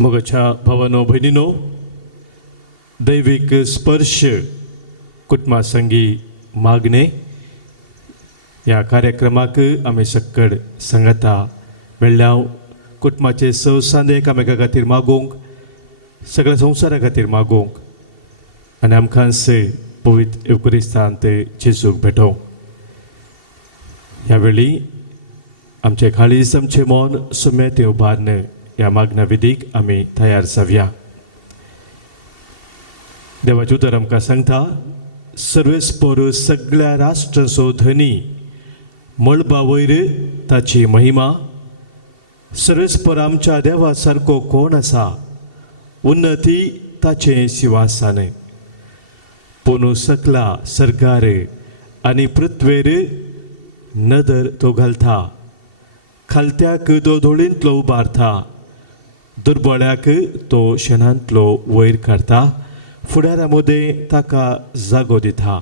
मोगाच्या भावानो भयणीनो, दैविक स्पर्श कुटुंबासंगी मागणे या कार्यक्रमाक आमी सक्कड सांगता मेळ्ळ्या कुटुंबाचे संवसार एकामेका खातीर मागोवंक, सगळ्या संवसारा खातीर मागोवंक आनी आमकांच पवित्र युक्रिस्तांत जेजूक भेटोवंक. ह्या वेळी आमचे काळीज आमचे मन सुमेत उबारन ह्या मागण्या विधीक आमी तयार जावया. देवाचे उतर आमकां सांगता, सर्वेस्पर सगळ्या राष्ट्राचो धनी, मळबा वयर ताची महिमा. सर्वेस्पर आमच्या देवा सारको कोण आसा, उन्नती ताचे सिंहासन. पोंदू सकला सरकार आनी पृथ्वेर नदर तो घालता. खालत्याक तो धुळींतलो उबारता, दुर्बळ्याक तो शेणांतलो वयर काडटा. फुडारा मदें ताका जागो दिता,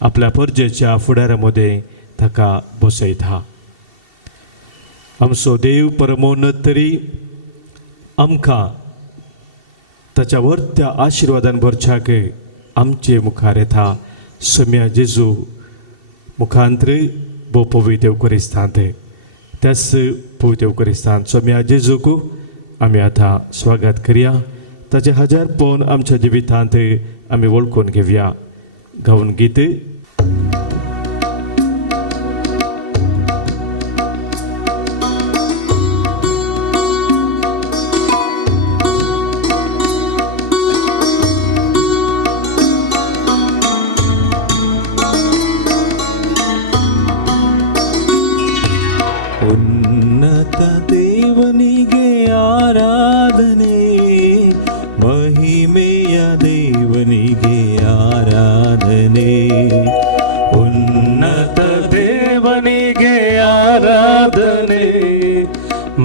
आपल्या परजेच्या फुडारा मदें ताका बसयता. आमचो देव परमोन्नत तरी आमकां ताच्या वर्त्या आशिर्वादान भरच्याक आमचे मुखार येता. सोम्या जेजू मुखांत्र भोव पवित्र युक्रिस्तांत, त्याच पवित्र युक्रिस्तांत सोम्या जेजूक आमी आतां स्वागत करया. ताचे हजारपण आमच्या जिवितांत आमी वळखून घेवया. गावन गीत ಉನ್ನತ ದೇವನಿಗೆ ಆರಾಧನೆ, ಮಹಿಮೆಯ ದೇವನಿಗೆ ಆರಾಧನೆ. ಉನ್ನತ ದೇವನಿಗೆ ಆರಾಧನೆ,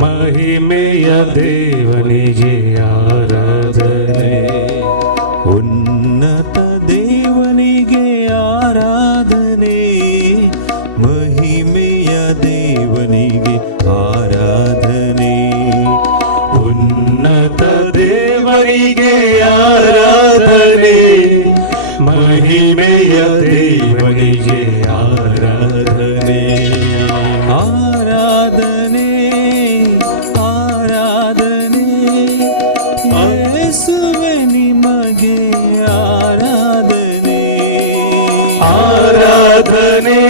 ಮಹಿಮೆಯ ದೇವನಿಗೆ ಆರಾಧನೆ. ಉನ್ನತ ದೇವನಿಗೆ ಆರಾಧನೆ, ಮಹಿಮೆಯ ದೇವನಿಗೆ ಆರಾಧನೆ. ಉನ್ನತ ದೇವನಿಗೆ ಆರಾಧನೆ, ಮಹಿಮೆಯ ದೇವನಿಗೆ ಆರಾಧನೆ. ಆರಾಧನೆ ಆರಾಧನೆ ಯೇಸುವೇ ನಿಮಗೆ ಆರಾಧನೆ. ಆರಾಧನೆ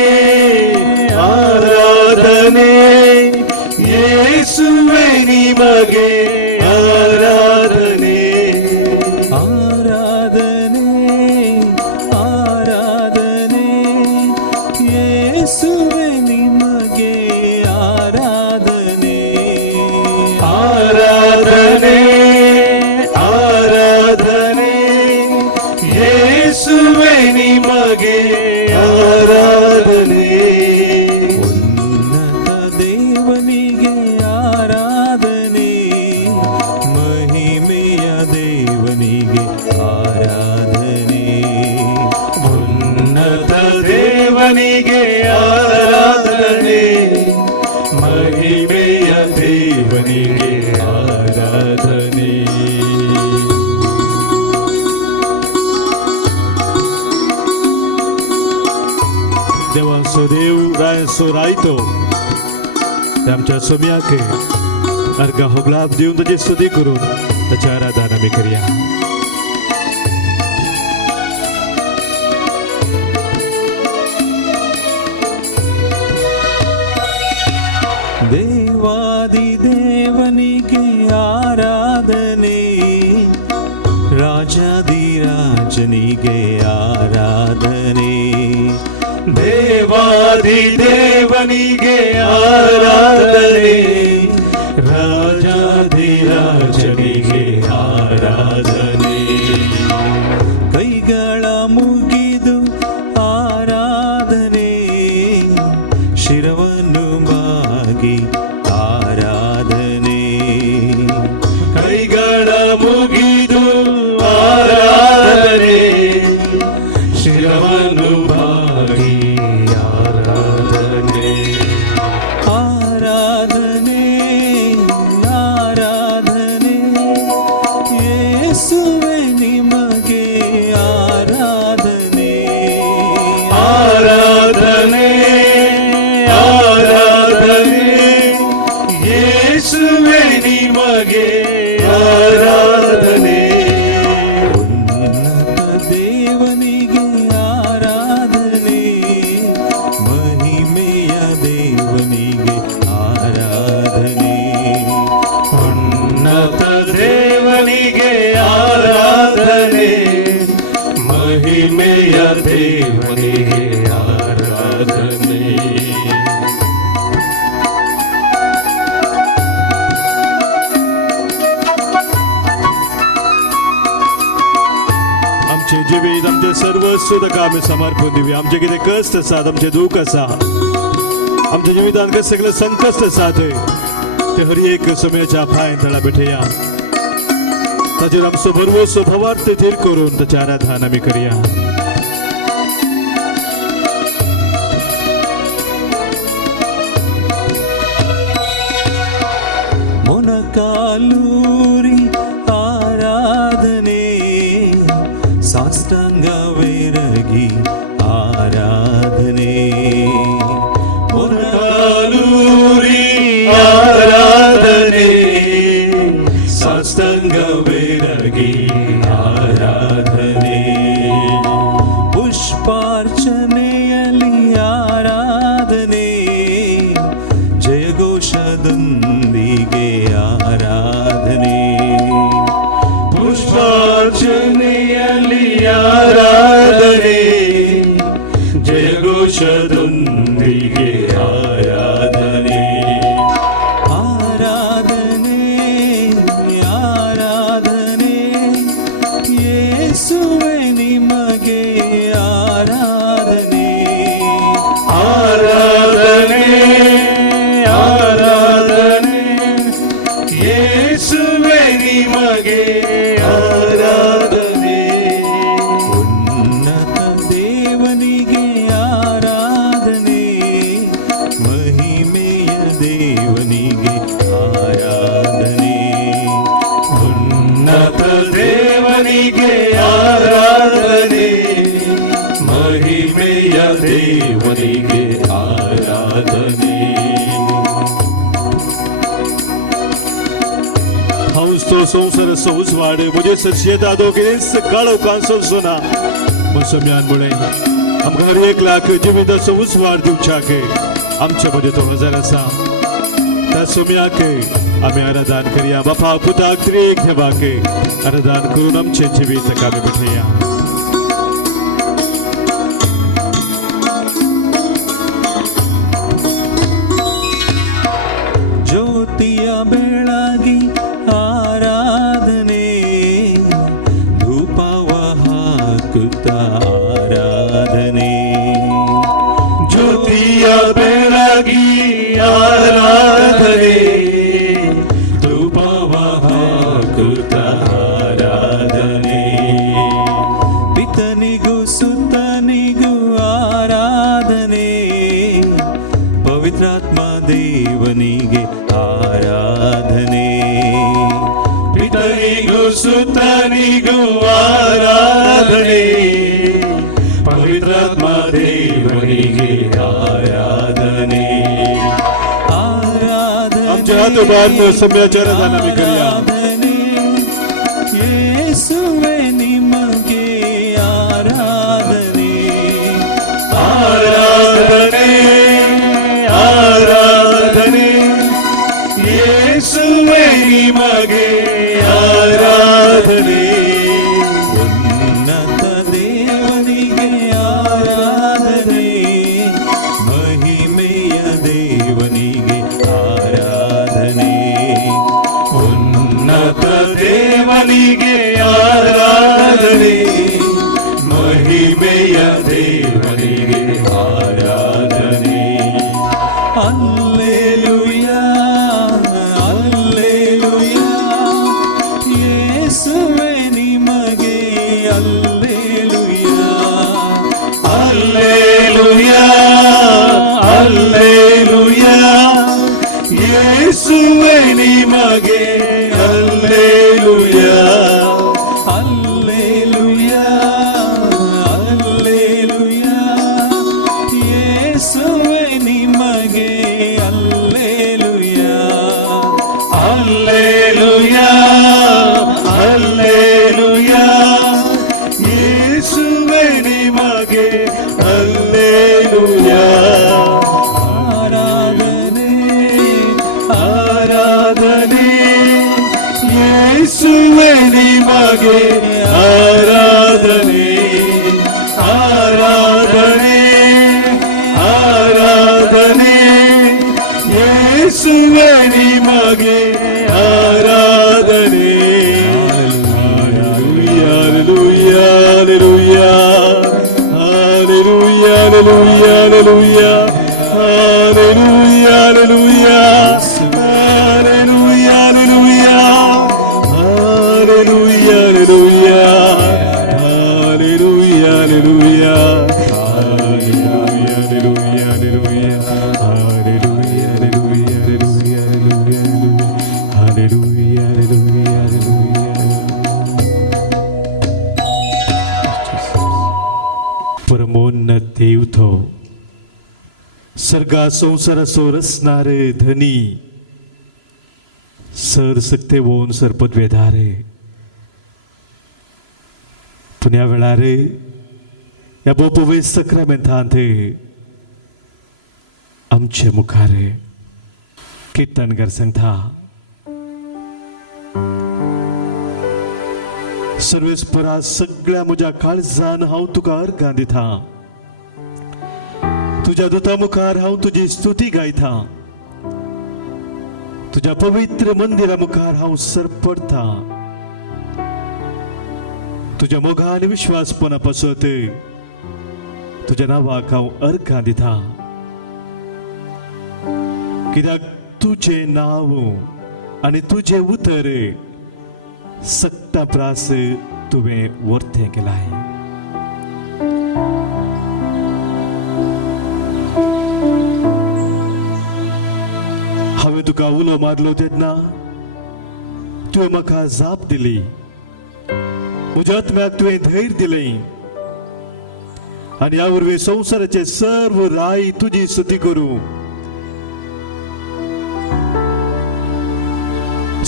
ಆರಾಧನೆ ಯೇಸುವೇ ನಿಮಗೆ ಆರಾಧನೆ. ಆರಾಧನೆ ಆರಾಧನೆ ಯೇಸುವೇ ನಿಮಗೆ ಆರಾಧನೆ. ಆರಾಧನೆ ಆರಾಧನೆ ಯೇಸುವೇ ನಿಮಗೆ ಆರಾಧನೆ. ಉನ್ನತ ದೇವನಿಗೆ ಆರಾಧನೆ, ಮಹಿಮೆಯ ದೇವನಿಗೆ ಆರಾಧನೆ. ಉನ್ನತ ದೇವನಿಗೆ ಆರಾಧನೆ, ಮಹಿಮೆಯ ದೇವನಿಗೆ ಆರಾಧನೆ. देवांचो देव रायचो रायतो आमच्या सोम्याक अर्घा होगलाप दिवन ताची स्तुती करून ताची आराधना आमी करया. ದೇವಾದಿ ದೇವನಿಗೆ ಆರಾಧನೆ, ರಾಜಾದಿ ರಾಜನಿಗೆ ಆರಾಧನೆ. ದೇವಾದಿ ದೇವನಿಗೆ ಆರಾಧನೆ, ರಾಜಾದಿ ರಾಜನಿಗೆ ಆರಾಧನೆ. ಕೈಗಳ ಮುಗಿದು ಆರಾಧನೆ, ಶಿರವನ್ನು ಬಾಗಿ ಆರಾಧನೆ. ಕೈಗಳ ಮುಗಿದು ಆರಾಧನೆ, ಶಿರವನ್ನು ಬಾಗಿ ಆರಾಧನೆ. ಆರಾಧನೆ ಯೇಸುವೆ ನಿಮಗೆ ಆರಾಧನೆ. ಉನ್ನತ ದೇವನಿಗೆ ಆರಾಧನೆ, ಮಹಿಮೆಯ ದೇವನಿಗೆ ಆರಾಧನೆ. ಉನ್ನತ ದೇವನಿಗೆ ಆರಾಧನೆ, ಮಹಿಮೆಯ ದೇವನಿಗೆ ಆರಾಧನೆ. आमचे जिवीत आमचे सर्वस्व ताका आमी समर्पण दिवया. आमचे कितें कश्ट आसात, आमचे दूख आसा, आमच्या जिवितांत कसले सगळे संकश्ट आसात ते हर एक सोम्याच्या पांय तळा भेटया. ताचेर आमचो भरवोसो भवार्थ थीर करून ताचें आराधन आमी करया. ಮೊಣಕಾಲೂರಿ ಆರಾಧನೆ, ಸಾಷ್ಟಾಂಗವೆರಗಿ ಆರಾಧನೆ. ಮೊಣಕಾಲೂರಿ ಆರಾಧನೆ, ಸಾಷ್ಟಾಂಗವೆರಗಿ ಆರಾಧನೆ. ಪುಷ್ಪಾರ್ಚನೆಯಲ್ಲಿ ಆರಾಧನೆ, ಜಯಘೋಷದೊಂದಿಗೆ ಆರಾಧನೆ. ಪುಷ್ಪಾರ್ಚನೆಯಲ್ಲಿ ಆರಾಧನೆ, ಜಯಘೋಷದೊಂದಿಗೆ ಆರಾಧನೆ. ಆರಾಧನೆ ಆರಾಧನೆ, ಯೇಸುವೆ ನಿಮಗೆ ಆರಾಧನೆ. ಆರಾಧನೆ ಆರಾಧನೆ, ಯೇಸುವೆ ನಿಮಗೆ ಆರಾಧನೆ. ಉನ್ನತ ದೇವನಿಗೆ ಆರಾಧನೆ, ಮಹಿಮೆಯ ದೇವನಿಗೆ ಆರಾಧನೆ. ಉನ್ನತ ದೇವನಿಗೆ ಆರಾಧನೆ, ಮಹಿಮೆಯ ದೇವನಿಗೆ ಆರಾಧನೆ. हांव तो संवसार सौस वाडे म्हजे सशेता दोगे सकाळो कांसल सोना मोसम्यान मुळे आमकां हर एक लाख जिवित सौस वाड दिवच्याके आमचे मध्ये तो हजार आसा. त्या सोम्याके आमी आराधन करया. बापा पुताक त्रिएक देवाके आराधन करून आमचे जिवीत ताका आमी भेटया. ಜ್ಯೋತಿಯ ಬೆಳಗಿ ಆರಾಧನೆ, ಧೂಪವ ಹಾಕುತ್ತ ಆರಾಧನೆ. ಜ್ಯೋತಿಯ ಬೆಳಗಿ ಆರಾಧನೆ, ಧೂಪವ ಹಾಕುತ್ತ ಆರಾಧನೆ. ಪಿತನಿಗೂ ಸುತನಿಗೂ ಆರಾಧನೆ, ಪವಿತ್ರಾತ್ಮ ದೇವನಿಗೆ ಆರಾಧನೆ. ಪಿತನಿಗೂ ಸುತನಿಗೂ ಆರಾಧನೆ, ಪವಿತ್ರಾತ್ಮ ದೇವನಿಗೆ ಆರಾಧನೆ. आमच्या हात उभारून सोम्याचे आराधन आमी करया. ಯೇಸುವೆ ನಿಮಗೆ ಆರಾಧನೆ. ಆರಾಧನೆ ಆರಾಧನೆ, ಯೇಸುವೆ ನಿಮಗೆ ಆರಾಧನೆ. ಉನ್ನತ ದೇವನಿಗೆ ಆರಾಧನೆ, ಮಹಿಮೆಯ ದೇವನಿಗೆ ಆರಾಧನೆ. ಉನ್ನತ ದೇವನಿಗೆ ಆರಾಧನೆ, ಮಹಿಮೆಯ ದೇವನಿಗೆ ಆರಾಧನೆ. ಹಲ್ಲೆಲೂಯಾ ಹಲ್ಲೆಲೂಯಾ, ಯೇಸುವೆ ನಿಮಗೆ ಹಲ್ಲೆಲೂಯಾ. ಹಲ್ಲೆಲೂಯಾ ಹಲ್ಲೆಲೂಯಾ, ಯೇಸುವೆ ನಿಮಗೆ ಹಲ್ಲೆಲೂಯಾ. ಹಲ್ಲೆಲೂಯಾ ಹಲ್ಲೆಲೂಯಾ, ಯೇಸುವೆ ನಿಮಗೆ ಹಲ್ಲೆಲೂಯಾ. ಯೇಸುವೆ ನಿಮಗೆ ಆರಾಧನೆ ಆರಾಧನೆ ಆರಾಧನೆ ಯೇಸುವೆ ನಿಮಗೆ ಆರಾಧನೆ Hallelujah, hallelujah, hallelujah, hallelujah, hallelujah, hallelujah, hallelujah, hallelujah, hallelujah, परमोन्नत देव तो सर्गा संसाराचो रचणारे धनी सर सकते होऊन सरपदवेधारे पुण्या वेळारे या बोपवे सक्रामेंतांत आमचे मुखारे कीर्तनगर सांगता सर्वेस्परा सगळ्या म्हज्या काळजान हांव तुका अर्गां दिता तुझ्या दुता मुखार हांव तुजी स्तुती गायता तुझ्या पवित्र मंदिरा मुखार हांव सरपडता तुझ्या मोगान विश्वासपणा पासत तुझ्या नावाक हांव अर्गां दिता कित्याक तुझें नांव आनी तुझें उतर सक्ता प्रास तुवें वर्तें केलाय हांवें तुका उलो मारलो तेन्ना तुवें म्हाका जाप दिली म्हज्या आत्म्याक तुवें धैर्य दिलें आनी ह्या वरवीं संवसाराचे सर्व राय तुजी स्तुती करूं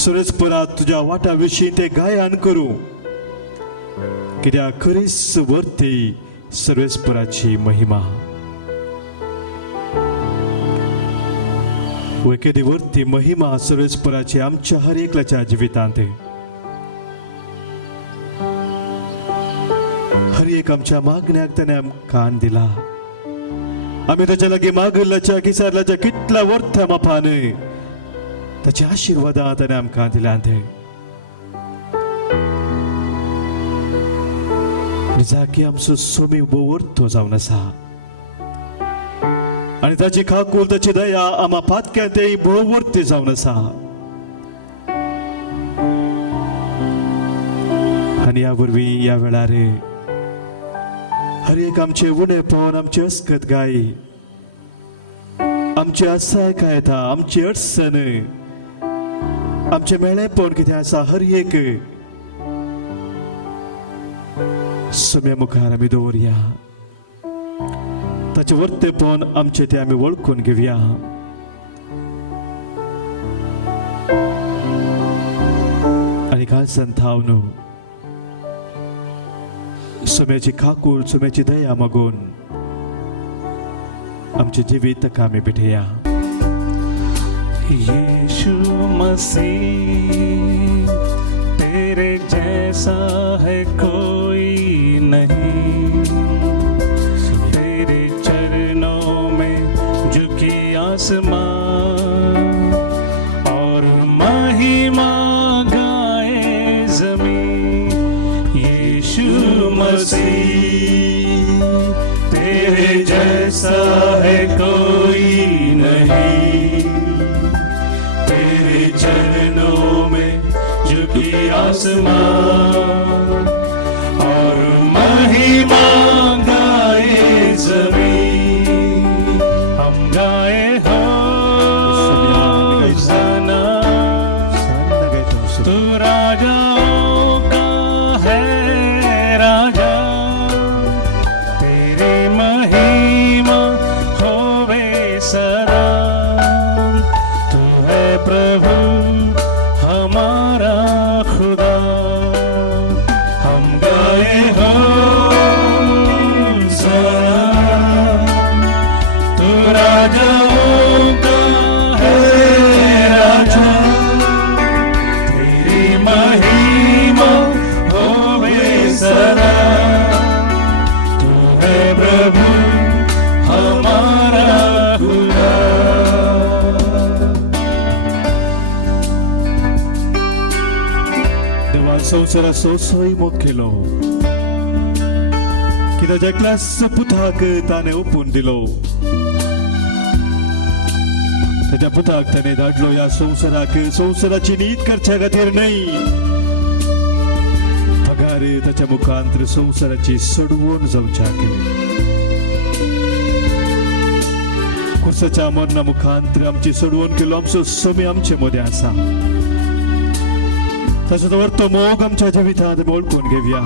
सुरेस्परात तुझ्या वाटा विशीं ते गायन करूं कित्याक खरीच वर्ती सर्वेस्पराची महिमा एकेदी वर्ती महिमा सर्वेस्पराची आमच्या हर एकल्याच्या जिवितांत हर एक आमच्या मागण्याक ताणें कान दिला आमी ताच्या लागीं मागल्याच्या किसारल्याच्या कितल्या वर्था मापान ताची आशिर्वादां ताणें आमकां दिल्यांत जाकी आमचो सोमीव बोवर्तो जावन आसा आनी ताची खाकूल ताची दया आमा पातक्यांतय बोवर्ती जावन आसा आनी ह्या वरवीं ह्या वेळार हर एक आमचे उणेपण आमची अस्कत गाय आमची असहायकायता आमची अडचण आमचे मेळेपण कितें आसा हर एक सोम्या मुखार आमी दवरया ताचे वर्तेपण आमचे ते आमी वळखून घेवया आनी काल संथाव न्हू सोम्याची खाकूळ सोम्याची दया मागून आमचे जिवीत ताका आमी भेटया यीशु मसीह तेरे जैसा है कोई नहीं तेरे चरणों में झुकी आसमां और महिमा गाए ज़मीं यीशु मसीह तेरे जैसा है कोई नहीं तेरे चरणों में झुकी आसमां और महिमा गाए ज़मीं हम गाए होशाना तू राजाओं का है राजा तेरी महिमा होवे सदा तू है प्रभु हमारा खुदा संवसाराचो सैमोग केलो की ताच्या एकल्याच पुताक ताणें ओपून दिलो ताच्या पुताक ताणें धाडलो ह्या संवसाराक संवसाराची नीत करच्या खातीर न्हय पगार ताच्या मुखांतर संवसाराची सोडवण जावच्याक कुर्साच्या मरणा मुखांतर आमची सोडवण केलो आमचो समय आमचे मदें आसा ताचो तो व्हरतो मोग आमच्या जिवितांत आमी ओळखून घेवया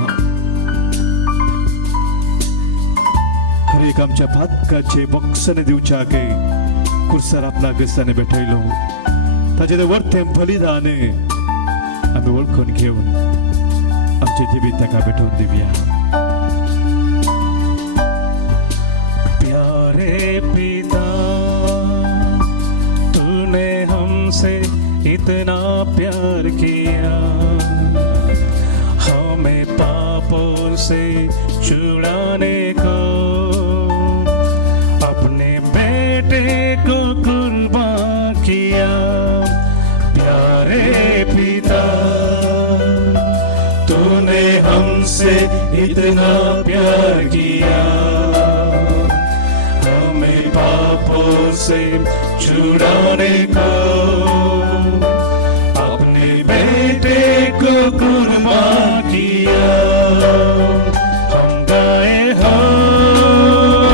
हर एक आमच्या पातकाचे बक्षण दिवच्याक कुर्सार आपणाक ताणें भेटयलो ताचें तें व्हरतें बलिदान आमी ओळखून घेवन आमचें जिवीत ताका भेटोवन दिवया प्यारे पिता तूने हमसे इतना प्यार किया हमें पापों से छुड़ाने को अपने बेटे को कुर्बान किया प्यारे पिता तूने हमसे इतना प्यार किया हमें पापों से छुड़ाने को अपने बेटे को कुर्बान किया हम गाए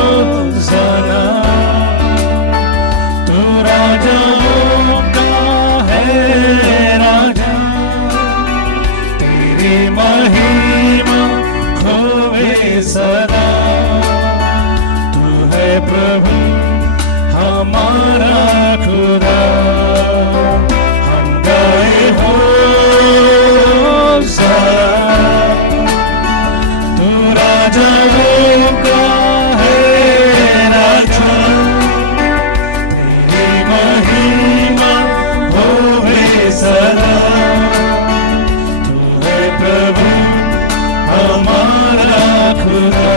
होशाना तू राजाओं का है राजा तेरी महिमा होवे सदा तू है प्रभु हमारा खुदा हम गाए होशाना तू राजाओं का है राजा तेरी महिमा होवे सदा तू है प्रभु हमारा खुदा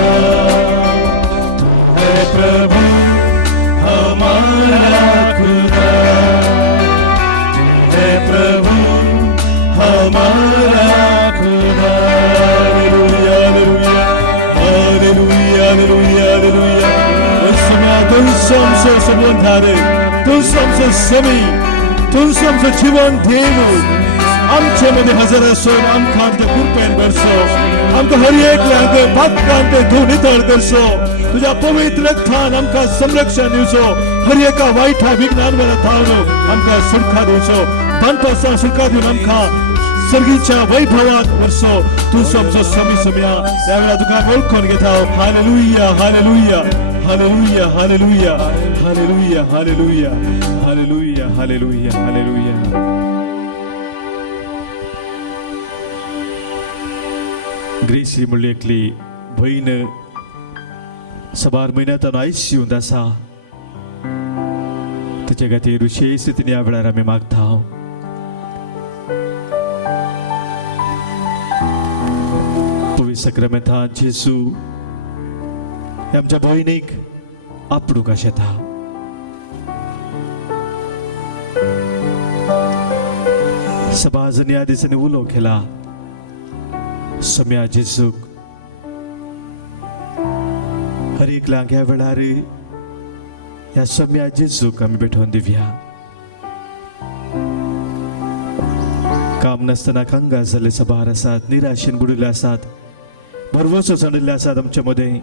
तू है प्रभु हमारा खुदा तू है प्रभु हमारा खुदा Hallelujah, hallelujah, hallelujah, hallelujah. तुमचं आमचं सबंध धारे तुमचं आमचं समी तुमचं आमचं जीवन देव आमचे मध्ये हजर असून आमकां आमच्या कृपेन करसो आमकां हर एक पातकांत धुवन नितळ करसो तुझ्या पवित्र रक्तान आमकां संरक्षण दिवचो हर एका वायटा विज्ञान वेळा थावलो आमकां सुटका दिवचो बांदपासान सुटका दिवन आमकां सर्गीच्या वैभवात वर्सो तू आमचो समी समया त्या वेळा तुका ओळखून घेता hallelujah hallelujah hallelujah hallelujah hallelujah hallelujah hallelujah hallelujah hallelujah Gracy म्हणली एकली भयण सबार म्हयन्यांत आयसीयूंत आसा तिचे खातीर विशेश रितीन ह्या वेळार आमी मागता पवित्र सक्रामेंतांत जेजू हे आमच्या भयणीक आपणूक आशेता सबाजन ह्या दिसांनी उलो केला सम्या जेजूक हर एकल्याक ह्या वेळार ह्या सम्या जेजूक आमी भेटोवन दिवया काम नासतना कांगाळ जाल्ले सबार आसात निराशेन बुडिल्ले आसात भरवसो जाणिल्ले आसात आमचे मदें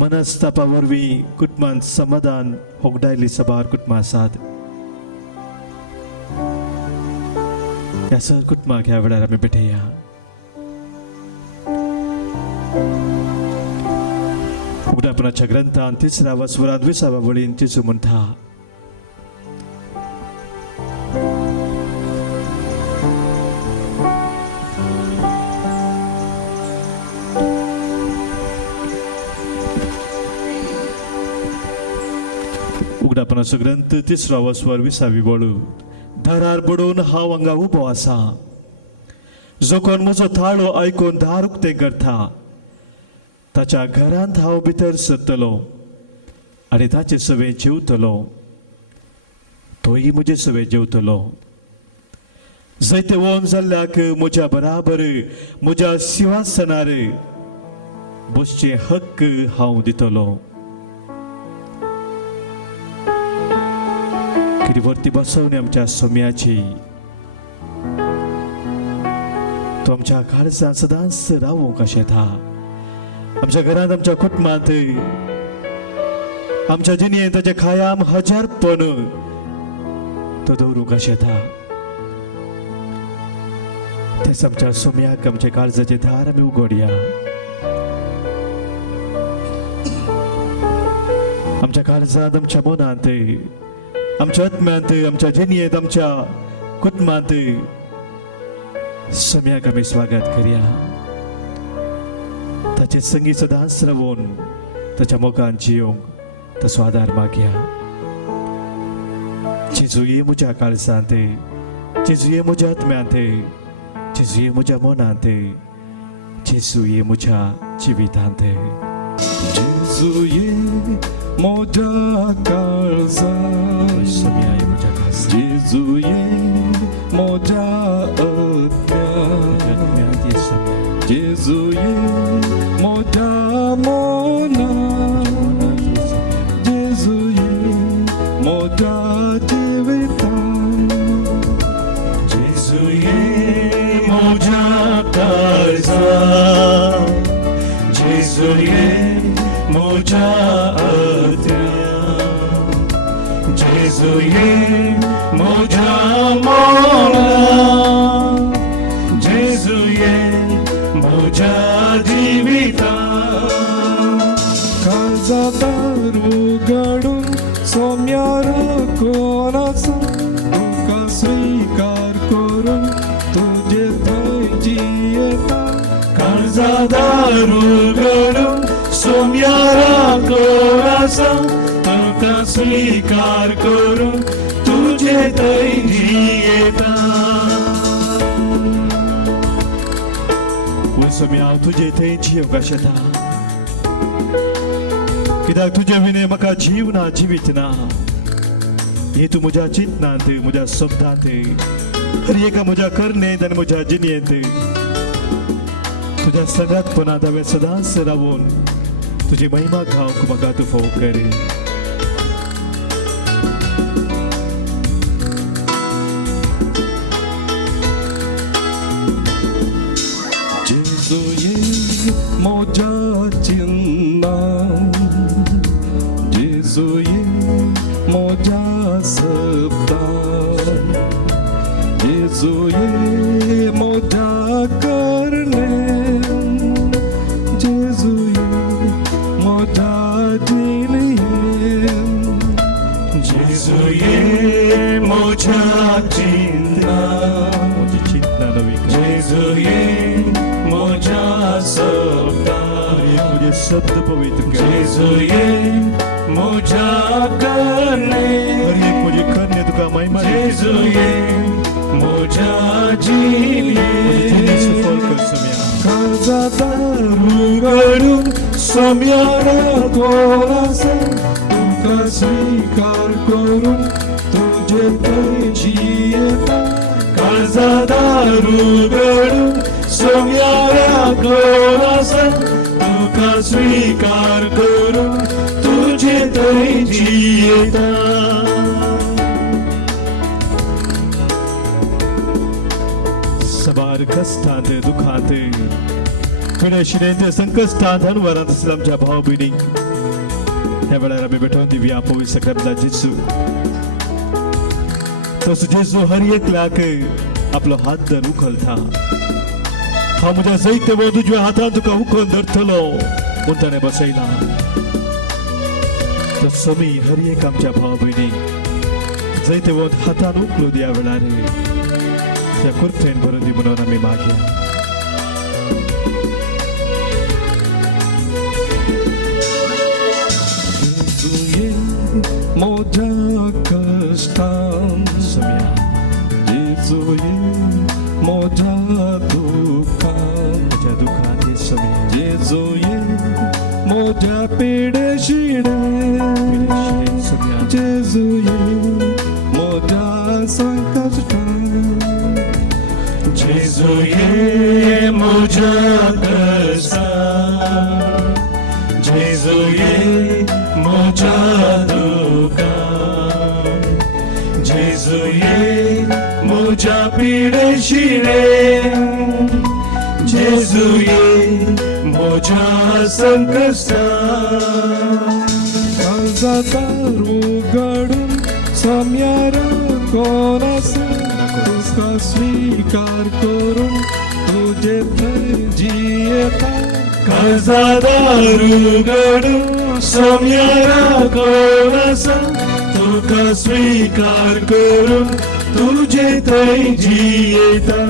मनस्तापा वरवीं कुटुंबांत समाधान होगडायल्ली सबार कुटुंबां आसात ह्या सर कुटुंबाक ह्या वेळार आमी भेटया उगडापणाच्या ग्रंथांत 3 स्वरांत 20 वळीन जेजू म्हणटा उगडापणाचो ग्रंथ 3 स्वर 20 वळू दारार बडोवन हांव हांगा उबो आसा जो कोण म्हजो थाळो आयकून दार उक्तें करता ताच्या घरांत हांव भितर सरतलो आनी ताचे सवें जेवतलो तोही म्हजे सवे जेवतलो जायते वोन जाल्ल्याक म्हज्या बराबर म्हज्या सिंहासनार बसचे हक्क हांव दितलो कितें वरती बसवणी आमच्या सोम्याची तो आमच्या काळजांत सदांच रावूंक कशें था आमच्या घरांत आमच्या कुटुंबांत आमच्या जिणेंत ताचे खायाम हजारपण तो दवरूंक कशें था तेच आमच्या सोम्याक आमच्या काळजाचे दार आमी उगडया आमच्या काळजांत आमच्या मनांत आमच्या आत्म्यांत आमच्या जिणेंत आमच्या कुटुंबांत सोम्याक आमी स्वागत करया ताचे संगीत सदांच रावून ताच्या मोगान जियोंक ताचो आदार मागया जेजू ये म्हज्या काळजांत जेजू ये म्हज्या आत्म्यांत जेजू ये म्हज्या मनांत जेजू ये म्हज्या जिवितांत जेजू ये मोठा काळजा सोम्या ये म्हज्या काळजांत जेजू ये मोठा आत्म्यांत ये सोम्या जेजू ये मोठा मोना जेजू ये मोठा जिवितान जेजू ये म्हज्या काळजांत जेजू ये म्हज्या आत्म्यांत जेजू ये म्हज्या मनांत जेजू ये म्हज्या जिवितांत काळजादार उगडून सोम्यार कोणाचा तुका स्वीकार करून तुझे थंय जियेता काळजादार उगडून सोम्यारा कोणाचा तुका स्वीकार करून तुझे थंय जियेता सोम्या हांव तुजे थंय जियोंक कशें था कित्याक तुजे विने म्हाका जीव ना जिवीत ना हे तू म्हज्या चिंतनांत म्हज्या शब्दांत हर एका म्हज्या कर्णेंत आनी म्हज्या जिणेंत तुज्या सगळ्यातपणांत हांवें सदांच रावून तुजी महिमा गावंक म्हाका तूं फोव कर जेजू ये मोठा चिन्ह जेजू ये मोठा सप्ता जेजू ये मोठा करणे जेजू ये मोठा जिणे जेजू ये म्हज्या चिंतनां म्हजी चिंतना नवी जेजू ये म्हज्या शब्दां म्हजे शब्द पवित्र जेजू ये म्हज्या कर्णे हर एक म्हजी कर्णे तुका महिमा जेजू ये म्हज्या जिणे सफल कर सोम्या काळजादार उगडून सोम्यार कोणाचा तुका स्वीकार करून तुझे थंय जियेता काळजादार उगडून सोम्यारा कोणाचा तुका स्वीकार करून तुझे थंय जियेता सबार कश्टांत दुखांत पिडेशिरेंत संकश्टांत अनवरांत आसल्या आमच्या भाव भयणीक ह्या वेळार आमी भेटोवन दिवया पवित्र करता जेजू तसो जेजू हर एकल्याक आपलो हात धरून उखलता हांव म्हज्या जायते वन तुज्या हातान तुका उखलून धरतलो म्हूण ताणें बसयला तसो आमी हर एक आमच्या भाव भयणीक जायते वन हातान उखलून ह्या वेळार त्या कुर्तेन भरून दी म्हणून आमी मागया मोठ्या कष्टांत सोम्या जेजू ये मोठ्या दुःखांत म्हज्या दुखांत ये सोम्या जेजू ये मोठ्या पिडेशिडे सोम्या जेजू ये संकटात जेजू ये म्हज्या कसात जेजू ये म्हज्या दुखात जेजू ये म्हज्या पिडेशिरे जेजू ये म्हज्या संकटात काळजात उगडून सम्यारा कोणाचा तुका स्वीकार करून तुझे थंय जियेता काळजात उगडून सम्यारा कोणाचा तुका स्वीकार करून तुझे थंय जियेता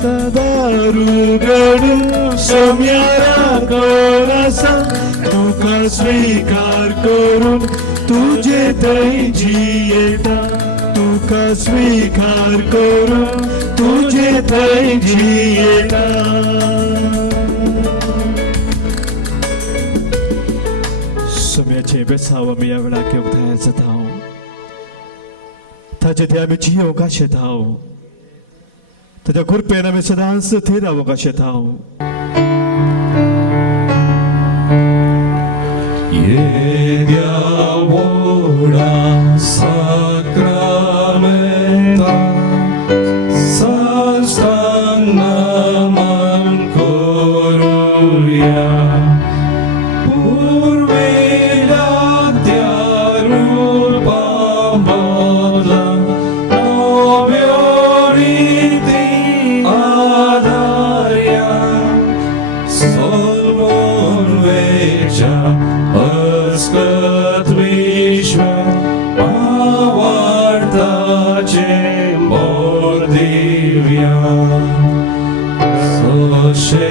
सदा उगडून सम्यारा कोणाचा तुका स्वीकार करून तुझे थंय जियेता तुका स्वीकार करून तुझे थंय जियेता सम्याचे बेसाव आमी ह्या वेळार घेवंक तयार जाता ताचे ते आमी जियोंक आशेता ताच्या कृपेन आमी सदांच थंय रावूंक आशेता Jedia sacramenta sastannaman coruria purvelatyarul pambola novioriti adarya solmon vecha अस्कत विश्व आवार्ताचे मोर दिव्या सोशे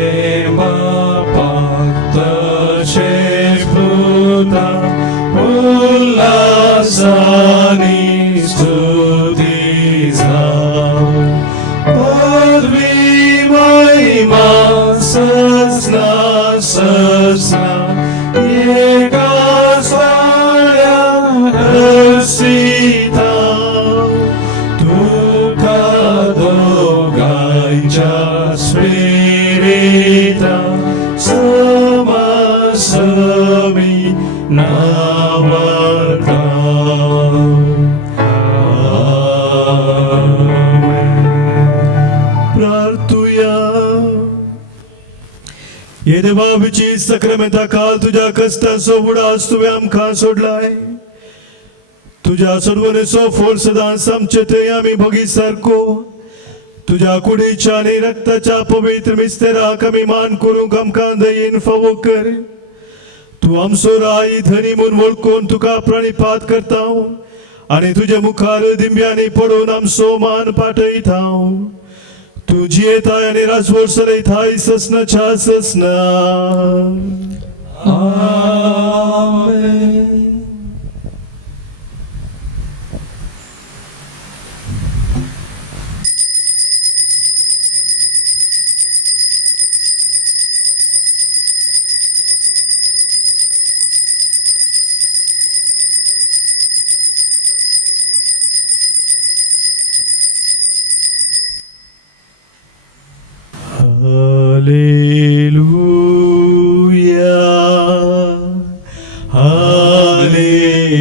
बापाक तशे पुता उल्हासानी स्तुती जाव पदवी महिमा सजना सजना Sita, tuka dogańcia spirita, sama sami nawaka. प्रार्थुया ये देवाची सक्रामेंता काल तुझ्या कष्टाचो बुडास तुवें आमकां सोडलाय तुझ्या सोडवणेचो फोड सदांच आमचे थंय आमी भोगी सारको तुझ्या कुडीच्या आनी रक्ताच्या पवित्र मिस्तेराक आमी मान करूंक आमकां दयेन फावो कर तूं आमचो राय धनी म्हूण वळखून तुका प्रणिपात करता आनी तुजे मुखार दिंब्यांनी पडून आमचो मान पाटयता तूं जियेताय आनी राजवट चलयताय ससनाच्या ससना Amen. Hallelujah. Hallelujah.